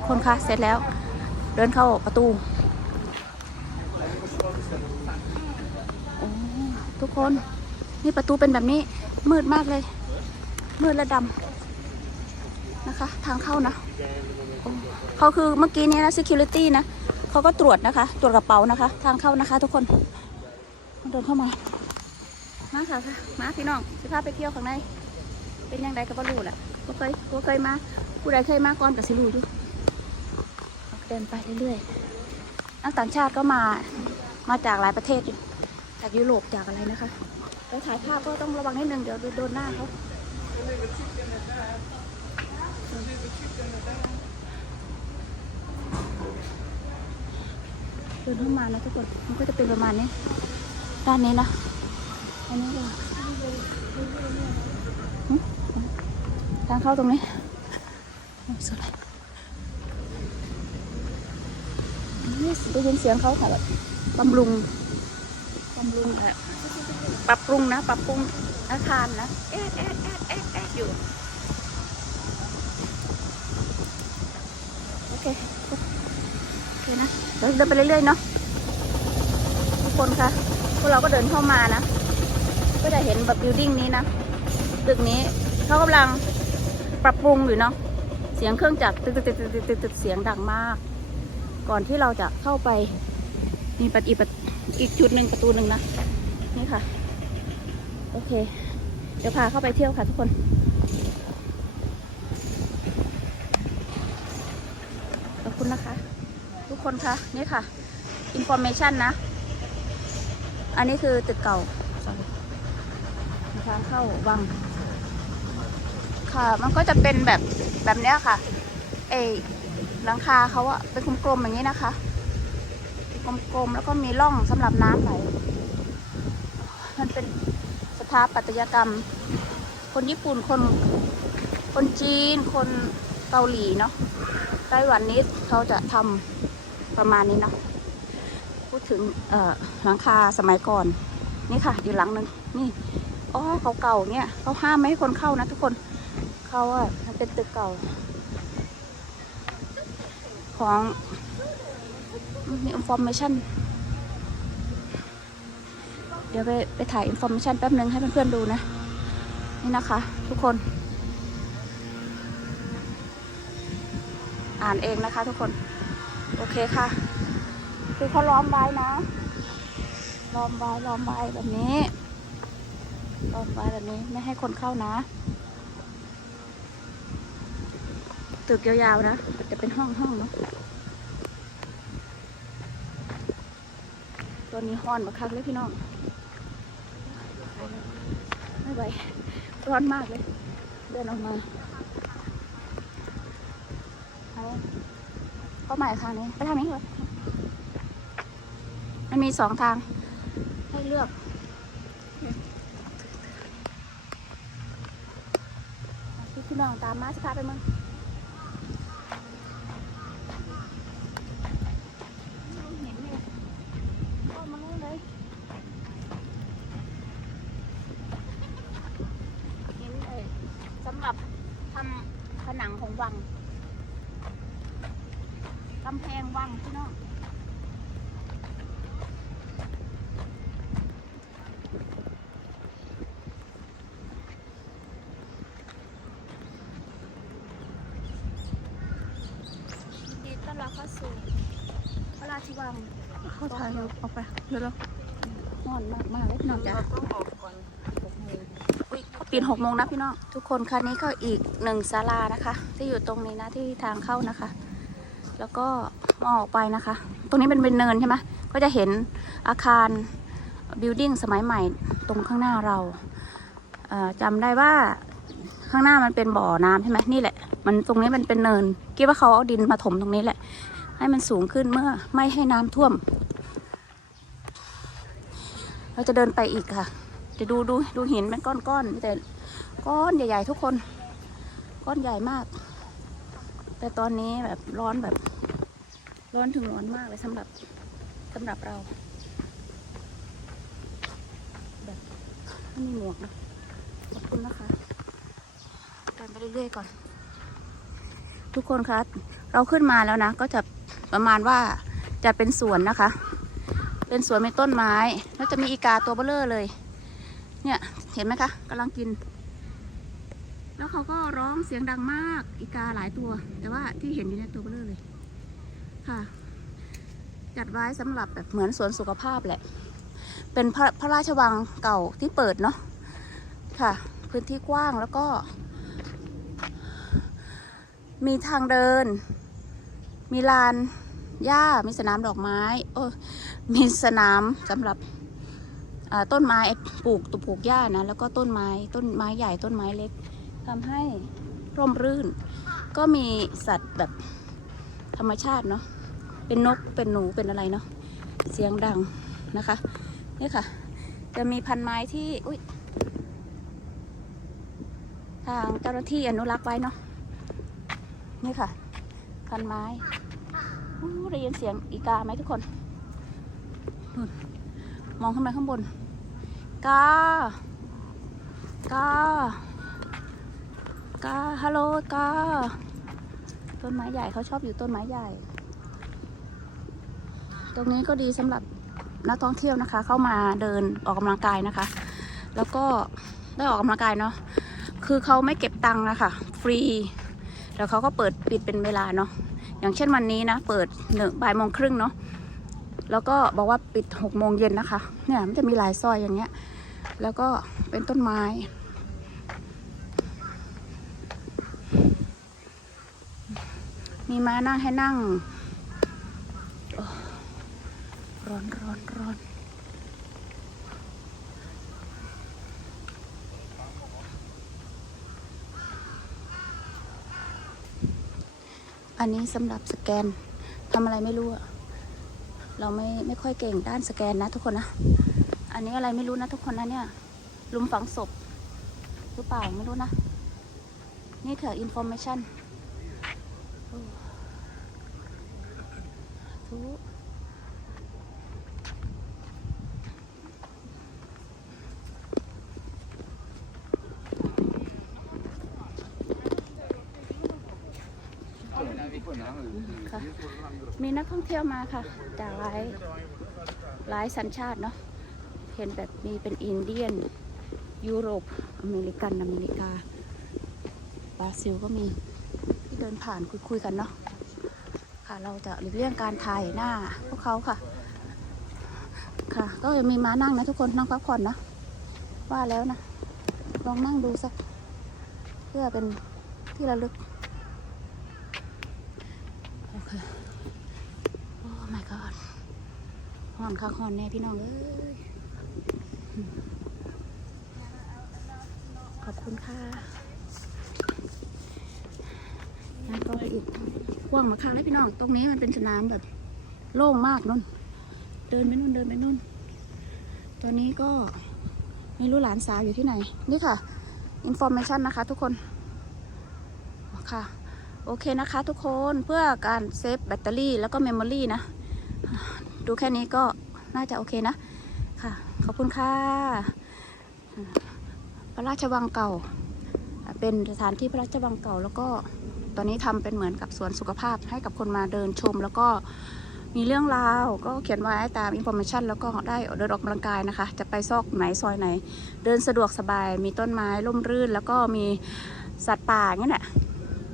ทุกคนคะเสร็จแล้ว เดินเข้าประตูโอ้ทุกคนนี่ประตูเป็นแบบนี้มืดมากเลย มืดและดำนะคะ ทางเข้านะเขาคือเมื่อกี้นี้นะ security นะเขาก็ตรวจนะคะ ตรวจกระเป๋านะคะ ทางเข้านะคะ ทุกคนเดินเข้ามามาค่ะค่ะมาพี่น้องสิพาไปเที่ยวข้างในเป็นยังไงก็บ่รู้แหละก็เคยก็เคยมาผู้ใดเคยมาก่อนก็สิรู้อยู่ เดินไปเรื่อยๆนักต่างชาติก็มามาจากหลายประเทศอยู่จากยุโรปจากอะไรนะคะแล้วถ่ายภาพก็ต้องระวังนิดนึงเดี๋ยวโดนหน้าเขาเดินเข้ามานะทุกคนมันก็จะเป็นประมาณนี้ ด้านนี้นะอันนี้ก็ทางเข้าตรงนี้โอ้ยสุดเลย นี่ได้ยินเสียงเขาค่ะแบบบำรุงบำรุงอ่อปรับปรุงนะ ปรับปรุงอาคารนะ เอ๊ะเอ๊ะเอ๊ะเอ๊ะเอ๊ะอยู่ โอเค โอเคนะเดี๋ยวเดินไปเรื่อยๆเนาะทุกคนคะพวกเราก็เดินเข้ามานะ ก็จะเห็นแบบบิวดิ้งนี้นะ ตึกนี้เขากำลังปรับปรุงอยู่เนาะ เสียงเครื่องจักรตึกตึกตึกตึกตึกตึกตึกเสียงดังมาก ก่อนที่เราจะเข้าไปมีประอีกปอีกจุดหนึ่งประตูหนึ่งนะ นี่ค่ะ โอเค เดี๋ยวพาเข้าไปเที่ยวค่ะทุกคนขอบคุณนะคะ ทุกคนคะนี่ค่ะอินโฟเมชันนะ อันนี้คือตึกเก่าทางเข้าวัง ค่ะ มันก็จะเป็นแบบแบบเนี้ยค่ะ เอ หลังคาเขาอะเป็นกลมๆอย่างนี้นะคะเป็นกลมๆแล้วก็มีร่องสำหรับน้ำไหล มันเป็นสถาปัตยกรรม คนญี่ปุ่นคน คนจีน คนเกาหลีเนาะไต้หวันนี้เขาจะทำประมาณนี้เนาะพูดถึงเออหลังคาสมัยก่อน นี่ค่ะอยู่หลังนึงนี่อ๋อเขาเก่าเนี่ยเขาห้ามไม่ให้คนเข้านะทุกคนเขาอะมันเป็นตึกเก่า ของมีอินฟอร์เมชันเดี๋ยวไปไปถ่ายอินฟอร์เมชันแป๊บนึงให้เพื่อนๆดูนะ นี่นะคะ ทุกคน อ่านเองนะคะทุกคน โอเคค่ะ คือเขาล้อมไว้นะล้อมไว้ล้อมไว้แบบนี้ล้อมไว้แบบนี้ไม่ให้คนเข้านะ ตึกยาวๆนะจะเป็นห้องห้องเนาะตัวนี้ฮ้อนบักคักเลยพี่น้องไม่ไหวร้อนมากเลย เดินออกมาเอาเข้าใหม่ทางนี้ไปทางนี้เลยมันมีสองทาง ให้เลือกพี่น้องตามมาสิพาไปมึงเห็นเลยเข้ามาเลยเห็นเลยสำหรับทำผนังของวังกำแพงวังพี่น้อง ยินดีต้อนรับเข้าสู่ พระรางเข้าถ่ายรูปเอาไปเดี๋ยวนอนมากมากเลยพี่น้องจ้ะอุ๊ยเขาปิดหกโมงนะพี่น้องทุกคนคันนี้ก็อีกหนึ่งศาลานะคะ ที่อยู่ตรงนี้นะที่ทางเข้านะคะ แล้วก็มองออกไปนะคะ ตรงนี้เป็นเป็นเนินใช่ไหมก็จะเห็นอาคารบิลดิ้งสมัยใหม่ตรงข้างหน้าเราเอ่อจำได้ว่าข้างหน้ามันเป็นบ่อน้ำใช่ไหมนี่แหละ มันตรงนี้มันเป็นเนินคิดว่าเขาเอาดินมาถมตรงนี้แหละ ให้มันสูงขึ้นเมื่อไม่ให้น้ำท่วม เราจะเดินไปอีกค่ะจะดูดูดูหินเป็นก้อนๆแต่ก้อนใหญ่ๆทุกคน ก้อนใหญ่มาก แต่ตอนนี้แบบร้อนแบบ ร้อนถึงร้อนมากเลยสำหรับสำหรับเรา แบบไม่มีหมวกนะขอบคุณนะคะเดินไปเรื่อยๆก่อน ทุกคนคะเราขึ้นมาแล้วนะ ก็จะ ประมาณว่าจะเป็นสวนนะคะ เป็นสวนเป็นต้นไม้ แล้วจะมีอีกาตัวเบลเลอร์เลย เนี่ยเห็นไหมคะกำลังกิน แล้วเขาก็ร้องเสียงดังมากอีกาหลายตัว แต่ว่าที่เห็นอยู่เนี่ยตัวเบลเลอร์เลย ค่ะ จัดไว้สำหรับแบบเหมือนสวนสุขภาพแหละ เป็นพระพระราชวังเก่าที่เปิดเนาะค่ะ พื้นที่กว้างแล้วก็ มีทางเดิน มีลานหญ้ามีสนามดอกไม้โอ้มีสนามสำหรับต้นไม้ปลูกตุปลูกหญ้านะแล้วก็ต้นไม้ต้นไม้ใหญ่ต้นไม้เล็กทำให้ร่มรื่น ก็มีสัตว์แบบธรรมชาติเนาะเป็นนกเป็นหนูเป็นอะไรเนาะเสียงดังนะคะนี่ค่ะ จะมีพันไม้ที่อุ้ยทางเจ้าหน้าที่อนุรักษ์ไว้เนาะนี่ค่ะ พันไม้ ได้ยินเสียงอีกาไหมทุกคนนู่นมองขึ้นไปข้างบน กา กา กา ฮัลโหล กา ต้นไม้ใหญ่เขาชอบอยู่ต้นไม้ใหญ่ ตรงนี้ก็ดีสำหรับนักท่องเที่ยวนะคะ เข้ามาเดินออกกำลังกายนะคะ แล้วก็ได้ออกกำลังกายเนาะ คือเขาไม่เก็บตังค์นะคะ ฟรี แล้วเขาก็เปิดปิดเป็นเวลาเนาะ อย่างเช่นวันนี้นะ เปิดหนึ่งบ่ายโมงครึ่งเนาะแล้วก็บอกว่าปิดหกโมงเย็นนะคะ เนี่ยมันจะมีหลายซอยอย่างเงี้ย แล้วก็เป็นต้นไม้ มีม้านั่งให้นั่งร้อนร้อนร้อน อันนี้สำหรับสแกนทำอะไรไม่รู้อะเราไม่ไม่ค่อยเก่งด้านสแกนนะทุกคนนะ อันนี้อะไรไม่รู้นะทุกคนนะเนี่ยลุมฝังศพหรือเปล่าไม่รู้นะ นี่เถอะอินโฟเมชันทุกค่ะ มีนักท่อง เที่ยวมาค่ะ จากหลายหลายสัญชาติเนาะเห็นแบบมีเป็นอินเดียน ยุโรป อเมริกันอเมริกาบราซิลก็มีที่เดินผ่านคุยคุยๆกันเนาะค่ะเราจะหลีกเลี่ยงการถ่ายหน้าพวกเขาค่ะ ค่ะ ก็ยังมีม้านั่งนะทุกคนนั่งพักผ่อนนะว่าแล้วนะลองนั่งดูสัก เพื่อเป็นที่ระลึก โอเค โอ้ my god หอนคักหอนแน่พี่น้องเอ้ยขอบคุณค่ะงานก็อีกกว้างมาข้างเลยพี่น้อง ตรงนี้มันเป็นสนามแบบโล่งมากนุ่น เดินไปนู่นเดินไปนู่น ตอนนี้ก็ไม่รู้หลานสาวอยู่ที่ไหน นี่ค่ะ อินโฟ a t ชันนะคะทุกคน ค่ะ โอเคนะคะทุกคนเพื่อการเซฟแบตเตอรี่แล้วก็เมมโมรี่นะ ดูแค่นี้ก็น่าจะโอเคนะ ค่ะ ขอบคุณค่ะพระราชวังเก่า เป็นสถานที่พระราชวังเก่า แล้วก็ตอนนี้ทำเป็นเหมือนกับสวนสุขภาพให้กับคนมาเดินชม แล้วก็มีเรื่องราวก็เขียนไว้ตามอินโฟมชันแล้วก็ได้เดินออกกำลังกายนะคะ จะไปซอกไหนซอยไหน เดินสะดวกสบาย มีต้นไม้ร่มรื่น แล้วก็มีสัตว์ป่าเงี้ยแหละ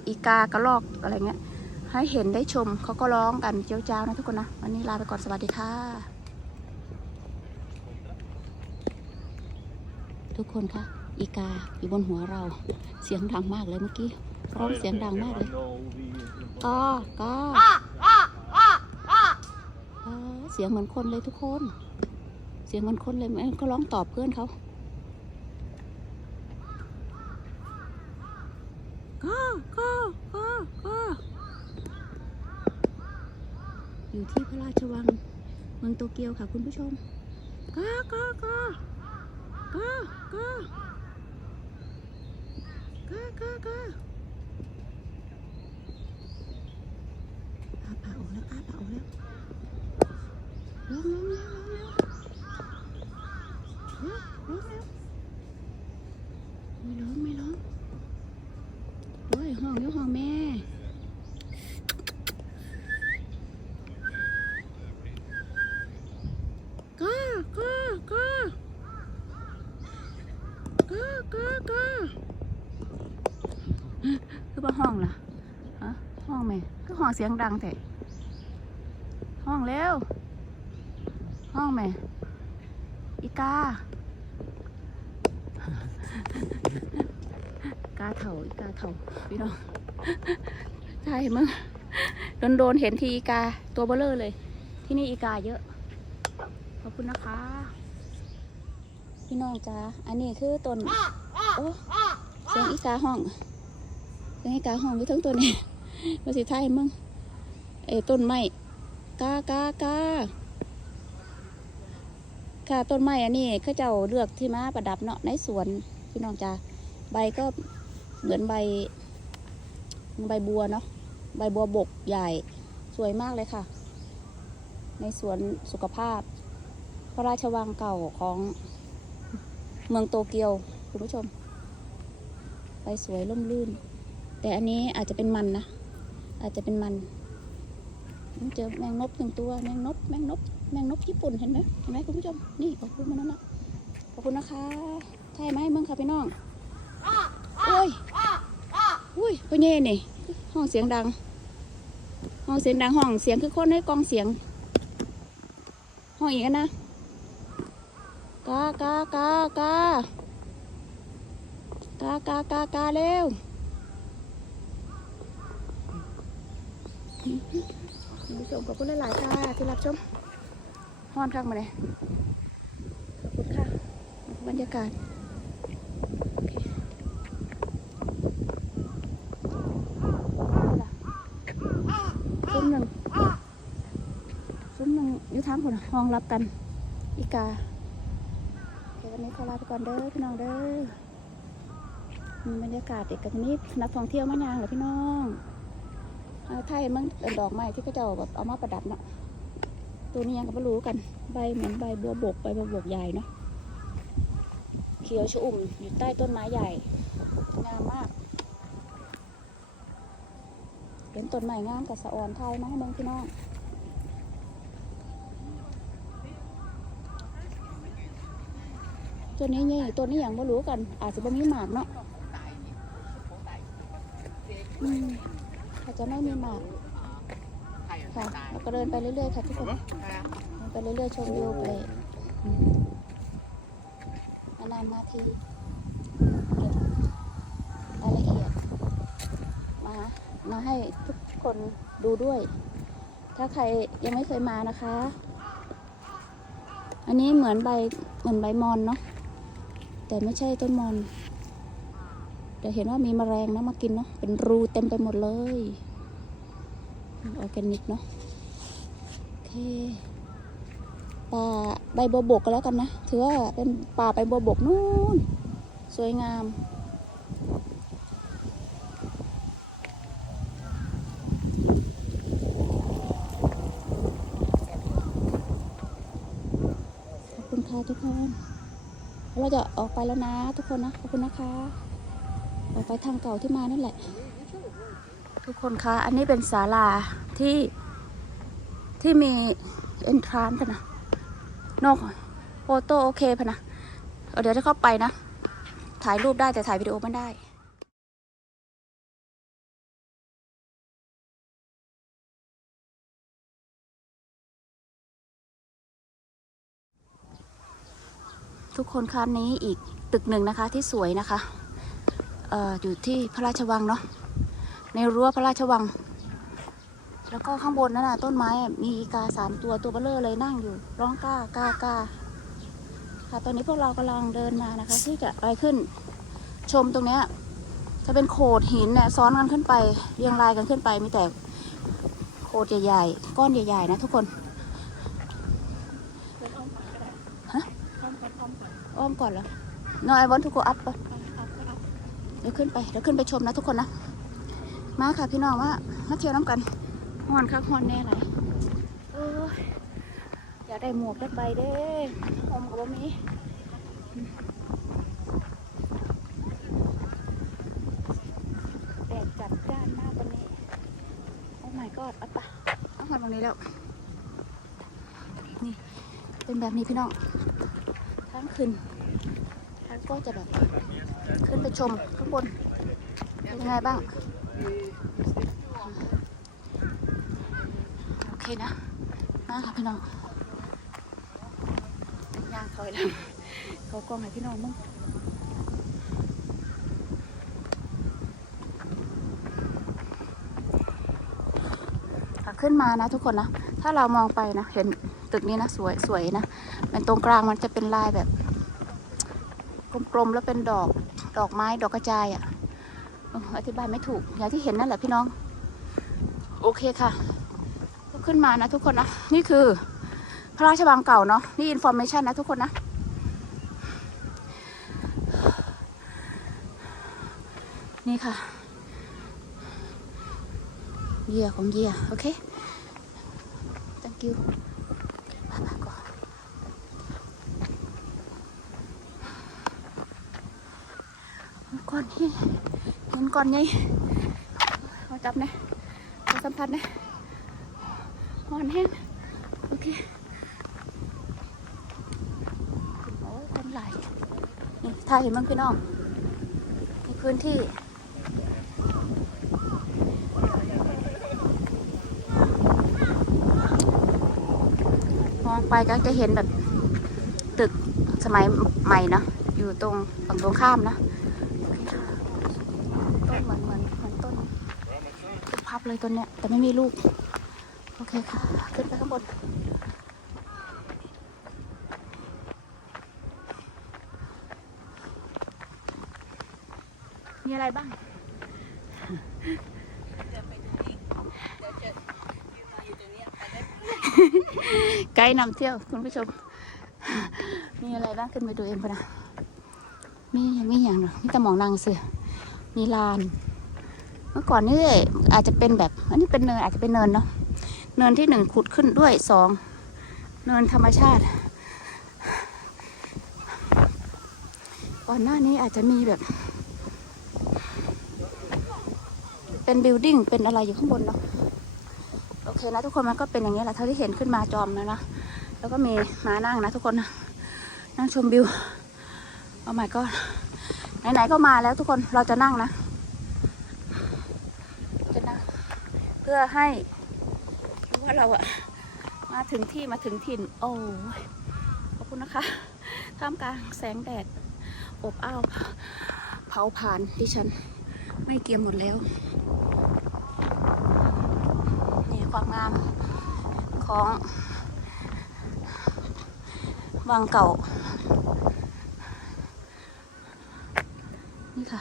อีกากระรอกอะไรเงี้ย ให้เห็นได้ชมเขาก็ร้องกันเจ้าเจ้านะทุกคนนะ วันนี้ลาไปก่อนสวัสดีค่ะ ทุกคนคะอีกาอยู่บนหัวเราเสียงดังมากเลยเมื่อกี้ร้องเสียงดังมากเลยกากาอ่าเสียงเหมือนคนเลยทุกคน เสียงเหมือนคนเลยแม่ก็ร้องตอบเพื่อนเขากากากากา อยู่ที่พระราชวังเมืองโตเกียวค่ะคุณผู้ชมกากากากากากากากาอาปากออกแล้วอาปากออกแล้วลงลงแล้วลงแล้วเฮ้ยลงแล้วไม่ร้องไม่ร้องโอ้ยห้องอยู่ห้องแม่ คือว่าห้องล่ะฮะห้องไหมคือห้อง เสียงดังแต่ห้องแล้ว ห้องไหมอีกากาเถ่าอีกาเถ่าพี่น้องใช่มึงโดนโดนๆเห็นทีอีกาตัวเบลเลอร์เลย ที่นี่อีกาเยอะ ขอบคุณนะคะ พี่น้องจ้าอันนี้คือต้นโอ้เสียงอีกาห้องเสียงอีกาห้องอยู่ทั้งตัวนี้มาสิไทายมึง เอ้ต้นไม้กากากาค่ะต้นไม้อันนี้เขาเจ้าเลือกที่มาประดับเนาะในสวนพี่น้องจ้าใบก็เหมือนใบ ใบบัวเนาะใบบัวบกใหญ่สวยมากเลยค่ะ ในสวนสุขภาพ พระราชวังเก่าของเมืองโตเกียวคุณผู้ชมไปสวยร่มรื่น แต่อันนี้อาจจะเป็นมันนะ อาจจะเป็นมัน เจอแมงนบหนึ่งตัวแมงนบแมงนบแมงนบญี่ปุ่นเห็นไหมเห็นไหมคุณผู้ชมนี่ออกลูกมาแล้วนะขอบคุณนะคะใช่ไหมเมืองค่ะพี่น้องโอ้ยอุ้ยพ่อเย่นี่ห้องเสียงดัง ห้องเสียงดังห้องเสียงคือคนให้กองเสียง ห้องอีกนะกากากากากากากากาเร็ว ผู้ชมขอบคุณหลายๆค่ะที่รับชมห้อนข้างมาเลยขอบคุณค่ะบรรยากาศซุ้มหนึ่งซุ้มหนึ่งยู่ทางคนห้องรับกัน อีกาโอเควันนี้ขอลาไปก่อนเด้อพี่น้องเด้อบรรยากาศเด็กกับนี้นักท่องเที่ยวมานางเหรอพี่น้อง ไทยมันเป็นดอกไม้ที่เขาเจ้าแบบเอามาประดับเนาะตัวนี้ยังก็ไม่รู้กัน ใบเหมือนใบบัวบกใบบัวบกใหญ่เนาะเขียวชอุ่มอยู่ใต้ต้นไม้ใหญ่งามมากเป็นต้นไม้งามกับสะออนไทยมาให้เมืองพี่น้องตัวนี้นี่ตัวนี้อย่างไม่รู้กัน อาจจะบ่มีหมากเนาะอืม จะไม่มีหมากค่ะแล้วก็เดินไปเรื่อยๆค่ะทุกคนเดินไปเรื่อยๆชมวิวไปนานๆมาทีเก็บรายละเอียดมามาให้ทุกคนดูด้วย ถ้าใครยังไม่เคยมานะคะ อันนี้เหมือนใบเหมือนใบมอนเนาะแต่ไม่ใช่ต้นมอนแต่เห็นว่ามีแมลงนะมากินเนาะเป็นรูเต็มไปหมดเลย ออร์แกนิกเนาะโอเคป่าใบบัวบกก็แล้วกันนะ ถือว่าเป็นป่าใบบัวบกนู่น สวยงามขอบคุณค่ะทุกคน เราจะออกไปแล้วนะทุกคนนะ ขอบคุณนะคะ ออกไปทางเก่าที่มานั่นแหละ ทุกคนคะ อันนี้เป็นศาลาที่ที่มีเอนทรานพะนะนอกโฟโต้โอเคพะนะเเดี๋ยวจะเข้าไปนะ ถ่ายรูปได้แต่ถ่ายวิดีโอไม่ได้ทุกคนคะนี้อีกตึกหนึ่งนะคะที่สวยนะคะอออยู่ที่พระราชวังเนาะ ในรั้วพระราชวัง แล้วก็ข้างบนนั่นน่ะต้นไม้มีอีกาสามตัวตัวเบลเลอร์เลยนั่งอยู่ ร้องก้ากากาค่ะตอนนี้พวกเรากำลังเดินมานะคะ ที่จะไปขึ้น ชมตรงเนี้ยจะเป็นโขดหินเนี่ยซ้อนกันขึ้นไปเรียงรายกันขึ้นไปมีแต่โขดใหญ่ๆก้อนใหญ่ๆนะทุกคนอ้อมก่อนเหรอ No I want to go up ปะเดี๋ยวขึ้นไป เดี๋ยวขึ้นไปชมนะทุกคนนะ มาค่ะพี่น้องว่ามาเที่ยวน้ำกันฮอนคักฮอนแน่ไหนโอ้ยอยากได้หมวกได้ใบเด้อมกับว่ามีแดดจัดจ้านมากวันนี้ โอ้ my god อัปปะเอาหอนตรงนี้แล้ว นี่ เป็นแบบนี้พี่น้อง ทั้งคืนแล้วก็จะแบบ ขึ้นไปชมข้างบน เป็นยังยังไงบ้าง โอ เคนะมาค่ะพี่น้องย่างถอยหลังเขากล้องให้พี่น้องมั้งอะขึ้นมานะทุกคนนะ ถ้าเรามองไปนะ เห็นตึกนี้นะสวยสวยนะเป็นตรงกลางมันจะเป็นลายแบบ กลมๆแล้วเป็นดอกดอกไม้ดอกกระจายอะ่ะเอออธิบายไม่ถูก อย่างที่เห็นนั่นแหละพี่น้อง โอเคค่ะก็ ขึ้นมานะทุกคนนะ นี่คือพระราชวังเก่าเนาะนี่อินโฟเมชันนะทุกคนนะ นี่ค่ะเยียของเยียโอเค thank you ก่อนก่อนที่เห็นก่อนไงเอาจับนะเอาสัมผัสนะ หอนแห้งโอเคโอ้ยคนไหลายนี่ถ่ายเห็นมั้งพี่น้องในพื้นที่มองไปก็จะเห็นแบบตึกสมัยใหม่เนอะอยู่ตรงฝั่งตรงข้ามนะต้นเหมือนเหมือนเหมือนต้นต้นพับเลยต้นเนี้ยแต่ไม่มีลูก เคค่ะ ขึ้นไปข้างบนมีอะไรบ้าง ไกด์นำเที่ยวคุณผู้ชม มีอะไรบ้างขึ้นไปดูเองพะนะมีไมีอย่างหรอมีแต่หมองนางเสือ มีลาน เมื่อก่อนนี่อาจจะเป็นแบบ อันนี้เป็นเนินอาจจะเป็นเนินเนาะ เนินที่หนึ่งขุดขึ้นด้วยสองเนินธรรมชาติ ก่อนหน้านี้อาจจะมีแบบ เป็นบิลดิ้งเป็นอะไรอยู่ข้างบนเนาะโอเคนะทุกคนมันก็เป็นอย่างนี้แหละเท่าที่เห็นขึ้นมาจอมนะนะแล้วก็มีมานั่งนะทุกคนนะนั่งชมวิวโอ้ my god ไหนๆก็มาแล้วทุกคนเราจะนั่งนะจะนั่งเพื่อให้ ว่าเราอะมาถึงที่มาถึงถิ่น โอ้ขอบคุณนะคะ ท่ามกลางแสงแดด อบอ้าว เผาผ่านดิฉัน ไม่เกรียมหมดแล้ว นี่ความงามของวังเก่า นี่ค่ะ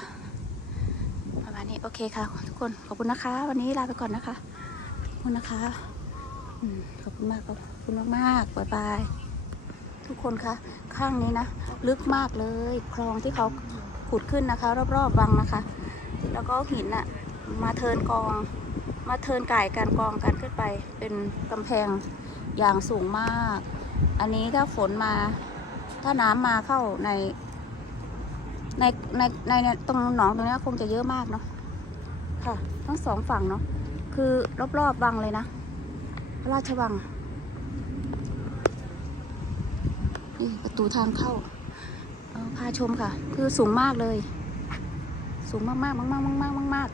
ประมาณนี้ โอเคค่ะ ทุกคน ขอบคุณนะคะ วันนี้ลาไปก่อนนะคะ ขอบคุณนะคะ ขอบคุณมากขอบคุณมากมากๆบายบายทุกคนคะข้างนี้นะ ลึกมากเลยคลองที่เขาขุดขึ้นนะคะ รอบๆวังนะคะ แล้วก็หินอะมาเทินกอง มาเทินไก่กันกองกันขึ้นไป เป็นกำแพงอย่างสูงมาก อันนี้ถ้าฝนมา ถ้าน้ำมาเข้าใน ในในในตรงหนองตรงนี้คงจะเยอะมากเนาะค่ะ ทั้งสองฝั่งเนาะคือรอบๆวังเลยนะ ระราชวัง นี่ประตูทางเข้าเอาพาชมค่ะ คือสูงมากเลย สูงมากมากมากมากมากมากมาก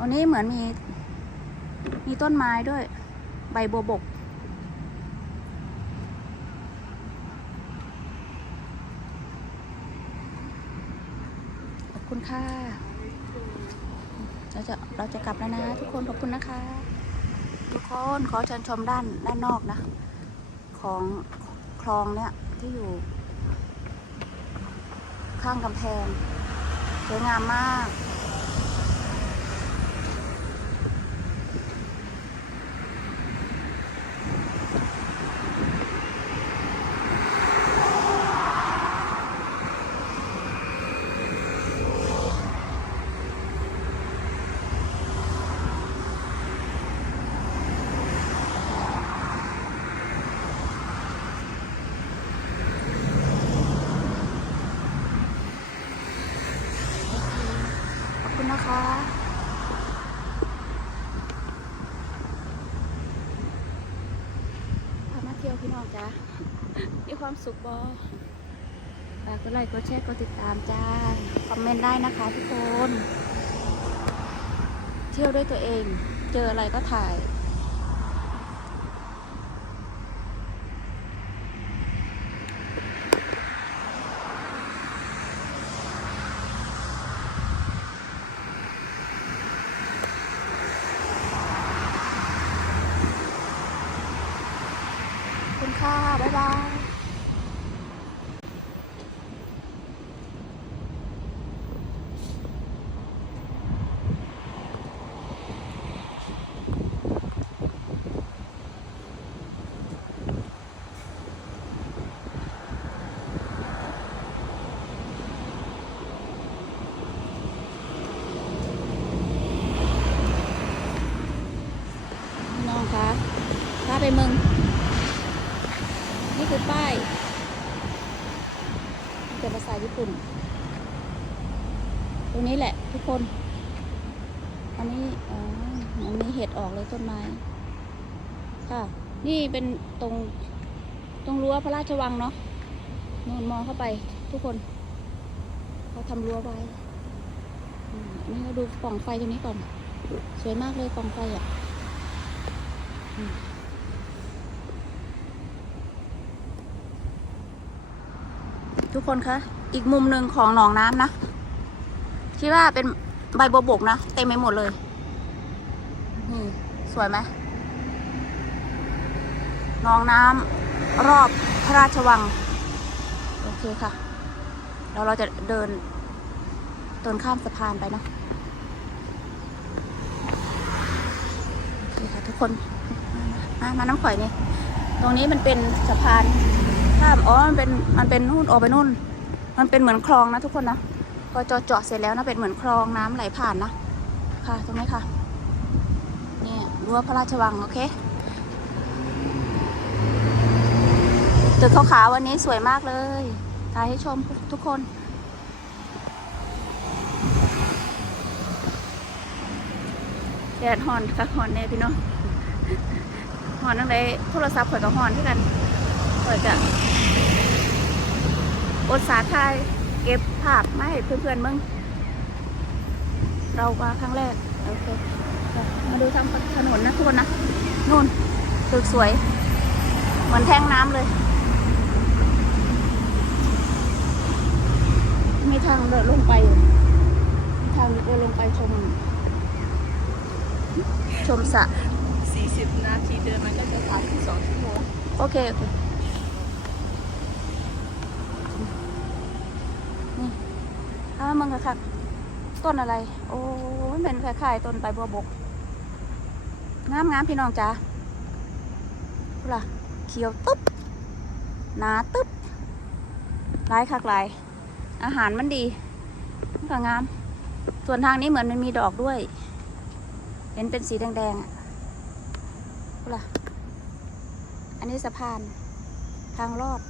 วันนี้เหมือนมี มีต้นไม้ด้วย ใบบัวบก ขอบคุณค่ะเราจะเราจะกลับแล้วนะ ทุกคนขอบคุณนะคะ ทุกคนขอเชิญชมด้านด้านนอกนะ ของคลองเนี่ยที่อยู่ ข้างกำแพงสวยงามมาก ขอบคุณนะคะพามาเที่ยวพี่น้องจ้ามีความ สุขบอฝากกดไลค์กดแชร์กดติดตามจ้า คอมเมนต์ได้นะคะทุกคน เที่ยวด้วยตัวเอง เจออะไรก็ถ่าย ขอบคุณค่ะ บ๊ายบาย พี่น้องคะ ไปเมืองนี่คือป้ายเป็นภาษาญี่ปุ่น ตรงนี้แหละทุกคน อันนี้อ๋อมันมีเห็ดออกเลยต้นไม้ ค่ะ นี่เป็นตรงตรงรั้วพระราชวังเนาะนนมองเข้าไปทุกคนเขาทำรั้วไว้อันนี้เราดูปล่องไฟตรงนี้ก่อน สวยมากเลยปล่องไฟอะ ทุกคนคะ อีกมุมหนึ่งของหนองน้ำนะ ที่ว่าเป็นใบบัวบกนะ เต็มไปหมดเลย นี่ สวยไหมหนองน้ำรอบพระราชวัง โอเคค่ะเดี๋ยวเราจะเดินเดินข้ามสะพานไปเนาะโอเคค่ะทุกคน มา มาน้ำข่อยนี่ ตรงนี้มันเป็นสะพาน ข้ามอ๋อมันเป็นมันเป็นนู่นออกไปนู่น มันเป็นเหมือนคลองนะทุกคนนะพอเจาะเจาะเสร็จแล้วนะเป็นเหมือนคลองน้ำไหลผ่านนะค่ะตรงนี้ค่ะนี่รั้วพระราชวังโอเคตึกขาวๆวันนี้สวยมากเลยถ่ายให้ชมทุกคนแดดฮอนค่ะฮอนแน่พี่น้องหอนตั้งแต่โทรศัพท์ข่อยกับหอนที่กันข่อยจะ อดสาทายเก็บภาพมาให้เพื่อนๆมึง เรามาครั้งแรก โอเคค่ะมาดูทางถนนนะทุกคนนะนู่นตึกสวย เหมือนแท่งน้ำเลย มีทางเดินลงไปอยู่มีทางเดินลงไปชม ชมสระ40 นาทีเดินมันก็จะผ่านที่2ชั่วโมงโอเค โอเค นี่้ามึงค่ะค่ะต้นอะไร โอ้มันเป็นคล้ายๆต้นใบบัวบก งามงามพี่น้องจ้าพูล่ะ เขียวตุ๊บหนาตุ๊บหลายคักหลาย อาหารมันดีมันก็งาม ส่วนทางนี้เหมือนมันมีดอกด้วย เห็นเป็นสีแดงๆอะพูล่ะ อันนี้สะพานทางลอด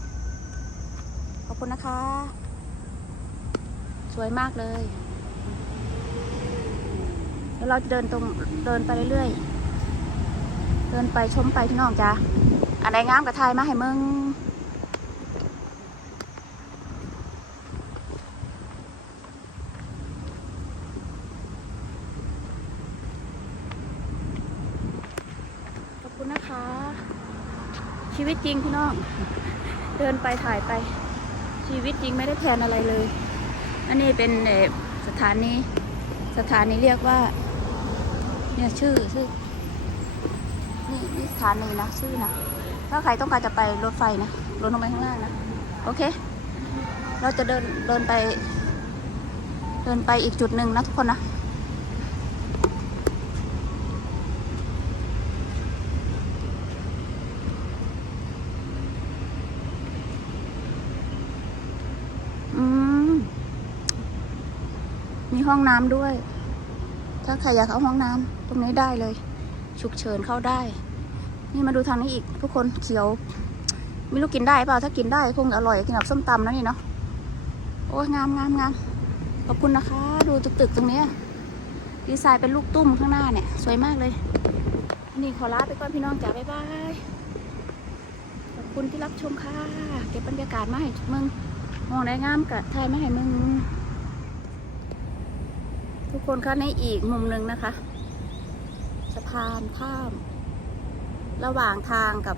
ขอบคุณนะคะ สวยมากเลยเดี๋ยวเราจะเดินตรงเดินไปเรื่อยๆ เดินไปชมไปพี่น้องจ้าอันไหนงามกับไทยมาให้มึงขอบคุณนะคะ ชีวิตจริงพี่น้อง เดินไปถ่ายไป ชีวิตจริงไม่ได้แพลนอะไรเลย อันนี้เป็นสถานีสถานีเรียกว่า เนี่ยชื่อชื่อนี่นี่สถานีนะชื่อนะถ้าใครต้องการจะไปรถไฟนะลงลงไปข้างล่างนะโอเค เราจะเดินเดินไป เดินไปอีกจุดหนึ่งนะทุกคนนะ ห้องน้ำด้วย ถ้าใครอยากเข้าห้องน้ำตรงนี้ได้เลย ฉุกเฉินเข้าได้ นี่มาดูทางนี้อีก ทุกคนเขียว ไม่รู้กินได้เปล่า ถ้ากินได้คงอร่อยกินแบบส้มตำนะนี่เนาะ โอ้ยงามงามงามขอบคุณนะคะ ดูตึกตึกตรงนี้ดีไซน์เป็นลูกตุ้มข้างหน้าเนี่ย สวยมากเลย นี่ขอลาไปก่อนพี่น้องจ๋าบ๊ายบายขอบคุณที่รับชมค่ะ เก็บบรรยากาศมาให้มึงมองได้งามกะทยไม่ให้มึง ทุกคนคะในอีกมุมหนึ่งนะคะสะพานข้าม ระหว่างทางกับ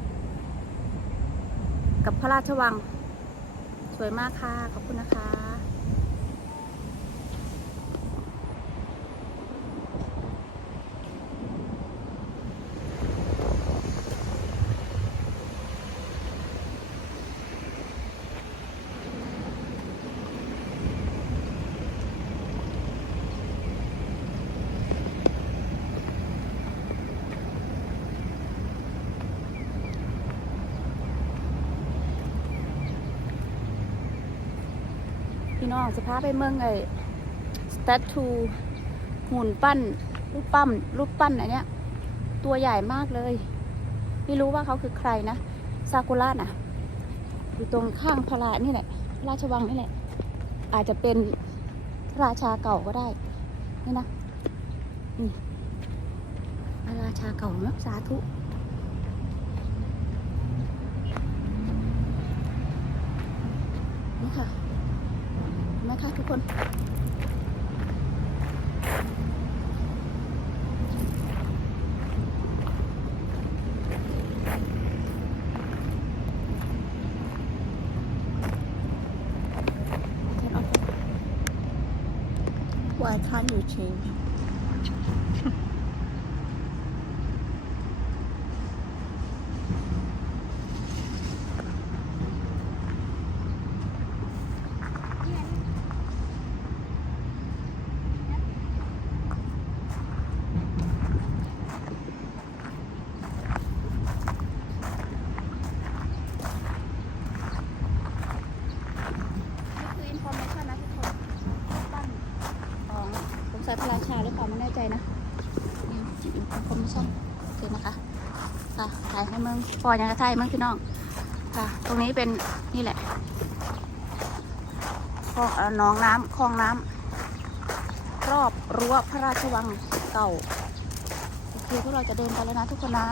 กับพระราชวัง สวยมากค่ะ ขอบคุณนะคะ จะพาไปเมืองไอ้สแตทูหุ่นปั้น รูปปั้มรูปปั้นอันเนี้ย ตัวใหญ่มากเลย ไม่รู้ว่าเขาคือใครนะ ซากุระน่ะ อยู่ตรงข้างพระรานี่แหละ ราชวังนี่แหละ อาจจะเป็นราชาเก่าก็ได้ นี่นะนี่ระราชาเก่าเนอะสาธุนี่ค่ะ นไหมคะทุกคน Why can't you change นี่คือ information นะทุกคนบ้านของ สายพราชาหรือเปล่าไม่แน่ใจนะนี่ช่องโอเคนะคะค่ะถ่ายให้มึงปอยังกระถ่ายมึงพี่น้องค่ะ ตรงนี้เป็นนี่แหละคลองน้อหนองน้ำคลองน้ำรอบรั้วพระราชวังเก่าโอเคพวกเราจะเดินไปแล้วนะทุกคนนะ